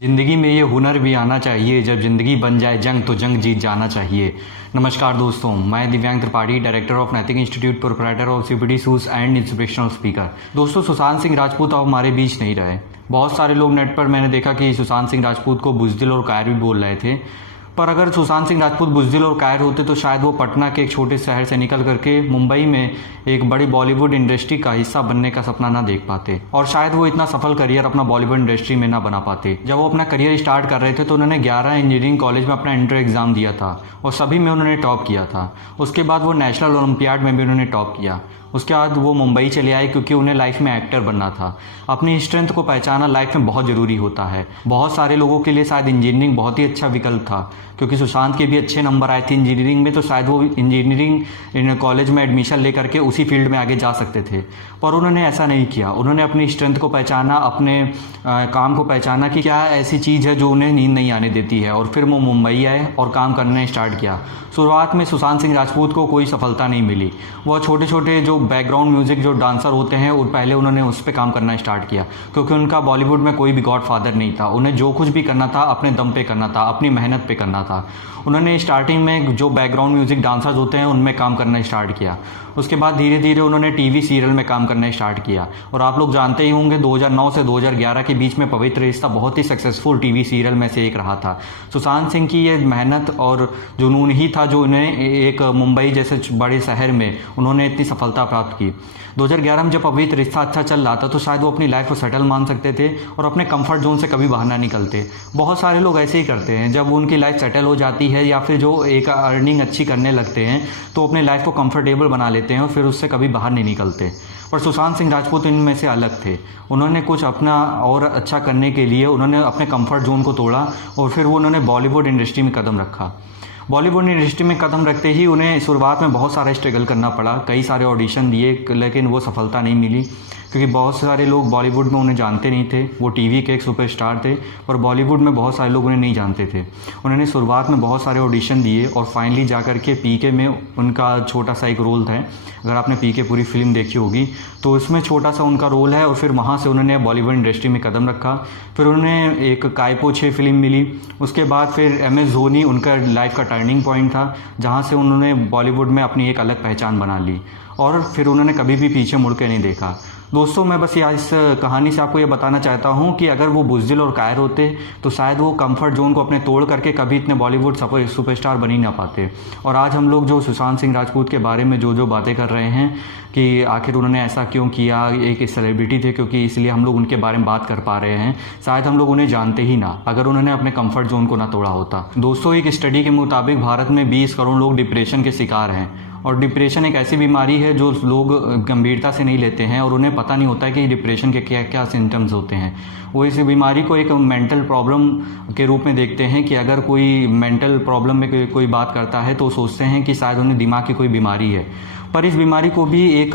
जिंदगी में ये हुनर भी आना चाहिए, जब जिंदगी बन जाए जंग तो जंग जीत जाना चाहिए। नमस्कार दोस्तों, मैं दिव्यांग त्रिपाठी, डायरेक्टर ऑफ नैतिक institute, proprietor of CPT shoes and inspirational speaker. दोस्तों, सुशांत सिंह राजपूत अब हमारे बीच नहीं रहे। बहुत सारे लोग नेट पर मैंने देखा कि सुशांत सिंह राजपूत को बुज़दिल और कायर भी बोल रहे थे, पर अगर सुशांत सिंह राजपूत बुज़दिल और कायर होते तो शायद वो पटना के एक छोटे शहर से निकल करके मुंबई में एक बड़ी बॉलीवुड इंडस्ट्री का हिस्सा बनने का सपना ना देख पाते, और शायद वो इतना सफल करियर अपना बॉलीवुड इंडस्ट्री में ना बना पाते। जब वो अपना करियर स्टार्ट कर रहे थे तो उन्होंने 11 इंजीनियरिंग कॉलेज में अपना इंटर एग्जाम दिया था और सभी में उन्होंने टॉप किया था। उसके बाद वो नेशनल ओलंपियाड में भी उन्होंने टॉप किया। उसके बाद वो मुंबई चले आए क्योंकि उन्हें लाइफ में एक्टर बनना था। अपनी स्ट्रेंथ को पहचाना लाइफ में बहुत ज़रूरी होता है। बहुत सारे लोगों के लिए शायद इंजीनियरिंग बहुत ही अच्छा विकल्प था, क्योंकि सुशांत के भी अच्छे नंबर आए थे इंजीनियरिंग में, तो शायद वो इंजीनियरिंग कॉलेज में एडमिशन लेकर के उसी फील्ड में आगे जा सकते थे। पर उन्होंने ऐसा नहीं किया। उन्होंने अपनी स्ट्रेंथ को पहचाना, अपने काम को पहचाना कि क्या ऐसी चीज़ है जो उन्हें नींद नहीं आने देती है, और फिर वो मुंबई आए और काम करने स्टार्ट किया। शुरुआत में सुशांत सिंह राजपूत को कोई सफलता नहीं मिली। वह छोटे छोटे जो बैकग्राउंड म्यूजिक जो डांसर होते हैं पहले उन्होंने उस पर काम करना स्टार्ट किया, क्योंकि उनका बॉलीवुड में कोई भी गॉडफादर नहीं था। उन्हें जो कुछ भी करना था अपने दम पे करना था, अपनी मेहनत पे करना था। उन्होंने स्टार्टिंग में जो बैकग्राउंड म्यूजिक डांसर्स होते हैं उनमें काम करना स्टार्ट किया। उसके बाद धीरे धीरे उन्होंने टीवी सीरियल में काम करना स्टार्ट किया। और आप लोग जानते ही होंगे 2009 से 2011 के बीच में पवित्र रिश्ता बहुत ही सक्सेसफुल टीवी सीरियल में से एक रहा था। सुशांत सिंह की ये मेहनत और जुनून ही था जो उन्हें एक मुंबई जैसे बड़े शहर में उन्होंने इतनी सफलता प्राप्त की। 2011 में जब पवित्र रिश्ता अच्छा चल रहा था तो शायद वो अपनी लाइफ को सेटल मान सकते थे और अपने कंफर्ट जोन से कभी बाहर ना निकलते। बहुत सारे लोग ऐसे ही करते हैं, जब उनकी लाइफ सेटल हो जाती है या फिर जो एक अर्निंग अच्छी करने लगते हैं तो अपने लाइफ को कंफर्टेबल बना लेते हैं और फिर उससे कभी बाहर नहीं निकलते। पर सुशांत सिंह राजपूत इनमें से अलग थे। उन्होंने कुछ अपना और अच्छा करने के लिए उन्होंने अपने कंफर्ट जोन को तोड़ा और फिर वो उन्होंने बॉलीवुड इंडस्ट्री में कदम रखा। बॉलीवुड इंडस्ट्री में कदम रखते ही उन्हें शुरुआत में बहुत सारा स्ट्रगल करना पड़ा। कई सारे ऑडिशन दिए लेकिन वो सफलता नहीं मिली, क्योंकि बहुत सारे लोग बॉलीवुड में उन्हें जानते नहीं थे। वो टीवी के एक सुपरस्टार थे और बॉलीवुड में बहुत सारे लोग उन्हें नहीं जानते थे। उन्होंने शुरुआत में बहुत सारे ऑडिशन दिए और फाइनली जा कर के पीके में उनका छोटा सा एक रोल था। अगर आपने पीके पूरी फिल्म देखी होगी तो उसमें छोटा सा उनका रोल है, और फिर वहाँ से उन्होंने बॉलीवुड इंडस्ट्री में कदम रखा। फिर उन्हें एक कायपो 6 फिल्म मिली। उसके बाद फिर MS धोनी उनका लाइफ का टर्निंग पॉइंट था, जहाँ से उन्होंने बॉलीवुड में अपनी एक अलग पहचान बना ली और फिर उन्होंने कभी भी पीछे मुड़ के नहीं देखा। दोस्तों, मैं बस इस कहानी से आपको ये बताना चाहता हूँ कि अगर वो बुज़दिल और कायर होते तो शायद वो कंफर्ट जोन को अपने तोड़ करके कभी इतने बॉलीवुड सुपरस्टार बन ही ना पाते। और आज हम लोग जो सुशांत सिंह राजपूत के बारे में जो बातें कर रहे हैं कि आखिर उन्होंने ऐसा क्यों किया, एक सेलिब्रिटी थे क्योंकि इसलिए हम लोग उनके बारे में बात कर पा रहे हैं। शायद हम लोग उन्हें जानते ही ना अगर उन्होंने अपने कंफर्ट जोन को ना तोड़ा होता। दोस्तों, एक स्टडी के मुताबिक भारत में 20 करोड़ लोग डिप्रेशन के शिकार हैं, और डिप्रेशन एक ऐसी बीमारी है जो लोग गंभीरता से नहीं लेते हैं और उन्हें पता नहीं होता है कि डिप्रेशन के क्या क्या सिम्टम्स होते हैं। वो इस बीमारी को एक मेंटल प्रॉब्लम के रूप में देखते हैं कि अगर कोई मेंटल प्रॉब्लम में कोई बात करता है तो सोचते हैं कि शायद उन्हें दिमाग की कोई बीमारी है। पर इस बीमारी को भी एक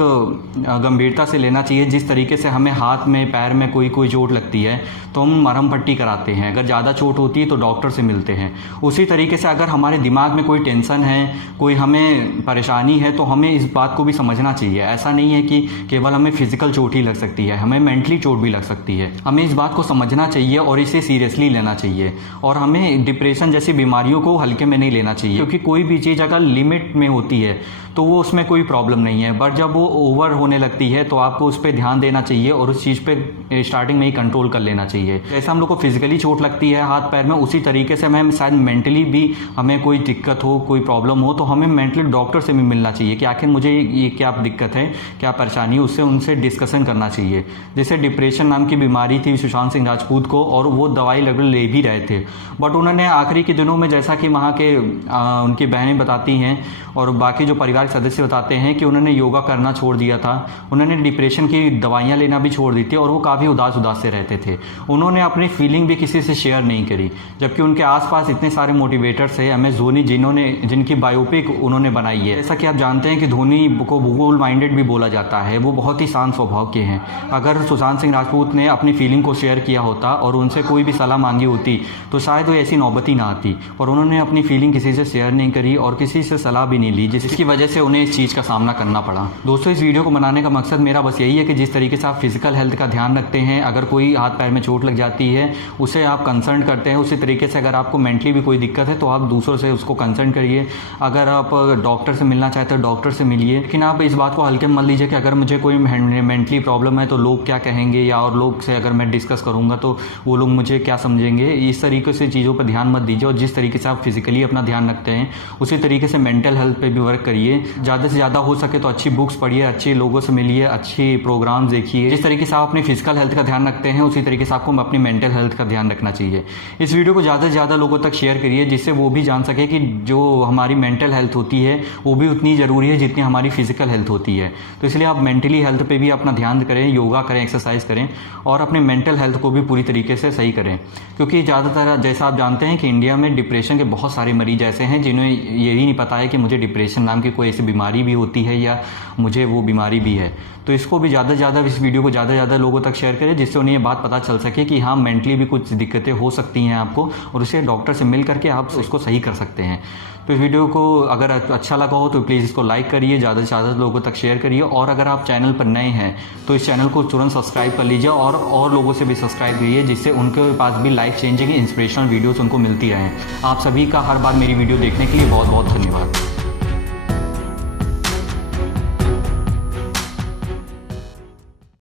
गंभीरता से लेना चाहिए। जिस तरीके से हमें हाथ में पैर में कोई चोट लगती है तो हम मरहम पट्टी कराते हैं, अगर ज़्यादा चोट होती है तो डॉक्टर से मिलते हैं। उसी तरीके से अगर हमारे दिमाग में कोई टेंशन है, कोई हमें परेशानी है, तो हमें इस बात को भी समझना चाहिए। ऐसा नहीं है कि केवल हमें फिजिकल चोट ही लग सकती है, हमें मेंटली चोट भी लग सकती है। हमें इस बात को समझना चाहिए और इसे सीरियसली लेना चाहिए, और हमें डिप्रेशन जैसी बीमारियों को हल्के में नहीं लेना चाहिए, क्योंकि कोई भी चीज़ अगर लिमिट में होती है तो वो उसमें कोई प्रॉब्लम नहीं है। बट जब वो ओवर होने लगती है तो आपको उस पर ध्यान देना चाहिए और उस चीज़ पे स्टार्टिंग में ही कंट्रोल कर लेना चाहिए। जैसे हम लोग को फिजिकली चोट लगती है हाथ पैर में, उसी तरीके से हमें शायद मेंटली भी हमें कोई दिक्कत हो, कोई प्रॉब्लम हो, तो हमें मेंटली डॉक्टर से भी मिलना चाहिए कि आखिर मुझे ये क्या दिक्कत है, क्या परेशानी है, उससे उनसे डिस्कशन करना चाहिए। जैसे डिप्रेशन नाम की बीमारी थी सुशांत सिंह राजपूत को, और वो दवाई लगभग ले भी रहे थे। बट उन्होंने आखिरी के दिनों में, जैसा कि वहाँ के उनकी बहनें बताती हैं और बाकी जो परिवार सदस्य बताते हैं, कि उन्होंने योगा करना छोड़ दिया था, उन्होंने डिप्रेशन की दवाइयाँ लेना भी छोड़ दी थी, और वो काफ़ी उदास से रहते थे। उन्होंने अपनी फीलिंग भी किसी से शेयर नहीं करी, जबकि उनके आसपास इतने सारे मोटिवेटर्स हैं। MS धोनी जिनकी बायोपिक उन्होंने बनाई है। जैसा कि आप जानते हैं कि धोनी को गोल माइंडेड भी बोला जाता है, वो बहुत ही शांत स्वभाव के हैं। अगर सुशांत सिंह राजपूत ने अपनी फीलिंग को शेयर किया होता और उनसे कोई भी सलाह मांगी होती तो शायद वो ऐसी नौबत ही ना आती, और उन्होंने अपनी फीलिंग किसी से शेयर नहीं करी और किसी से सलाह भी नहीं ली, जिसकी वजह से उन्हें इस चीज़ का सामना करना पड़ा। दोस्तों, इस वीडियो को बनाने का मकसद मेरा बस यही है कि जिस तरीके से आप फिजिकल हेल्थ का ध्यान रखते हैं, अगर कोई हाथ पैर में चोट लग जाती है उसे आप कंसर्न करते हैं, उसी तरीके से अगर आपको मेंटली भी कोई दिक्कत है तो आप दूसरों से उसको कंसर्न करिए। अगर आप डॉक्टर से मिलना चाहते हो डॉक्टर से मिलिए, लेकिन आप इस बात को हल्के में मत लीजिए कि अगर मुझे कोई मेंटली प्रॉब्लम है तो लोग क्या कहेंगे, या और लोग से अगर मैं डिस्कस करूंगा तो वो लोग मुझे क्या समझेंगे। इस तरीके से चीज़ों पर ध्यान मत दीजिए, और जिस तरीके से आप फिजिकली अपना ध्यान रखते हैं उसी तरीके से मेंटल हेल्थ पे भी वर्क करिए। ज़्यादा से ज़्यादा हो सके तो अच्छी बुक्स पढ़िए, अच्छे लोगों से मिलिए, अच्छी प्रोग्राम्स देखिए। जिस तरीके से आप अपनी फिजिकल हेल्थ का ध्यान रखते हैं उसी तरीके से आपको अपनी मेंटल हेल्थ का ध्यान रखना चाहिए। इस वीडियो को ज़्यादा से ज़्यादा लोगों तक शेयर करिए, जिससे वो भी जान सके कि जो हमारी मेंटल हेल्थ होती है वो भी उतनी ज़रूरी है जितनी हमारी फिजिकल हेल्थ होती है। तो इसलिए आप मेंटली हेल्थ पे भी अपना ध्यान करें, योगा करें, एक्सरसाइज करें, और अपने मेंटल हेल्थ को भी पूरी तरीके से सही करें। क्योंकि ज़्यादातर जैसा आप जानते हैं कि इंडिया में डिप्रेशन के बहुत सारे मरीज ऐसे हैं जिन्हें ये ही नहीं पता है कि मुझे डिप्रेशन नाम की कोई ऐसी बीमारी भी होती है या मुझे वो बीमारी भी है। तो इसको भी ज़्यादा से ज़्यादा, इस वीडियो को ज़्यादा से ज़्यादा लोगों तक शेयर करें, जिससे उन्हें ये बात पता चल सके कि हाँ, मेंटली भी कुछ दिक्कतें हो सकती हैं आपको, और उसे डॉक्टर से मिल करके आप उसको सही कर सकते हैं। तो इस वीडियो को अगर अच्छा लगा हो तो प्लीज़ इसको लाइक करिए, ज़्यादा से ज़्यादा लोगों तक शेयर करिए, और अगर आप चैनल पर नए हैं तो इस चैनल को तुरंत सब्सक्राइब कर लीजिए, और लोगों से भी सब्सक्राइब करिए, जिससे उनके पास भी लाइफ चेंजिंग इंस्पिरेशनल वीडियोस उनको मिलती रहें। आप सभी का हर बार मेरी वीडियो देखने के लिए बहुत बहुत धन्यवाद।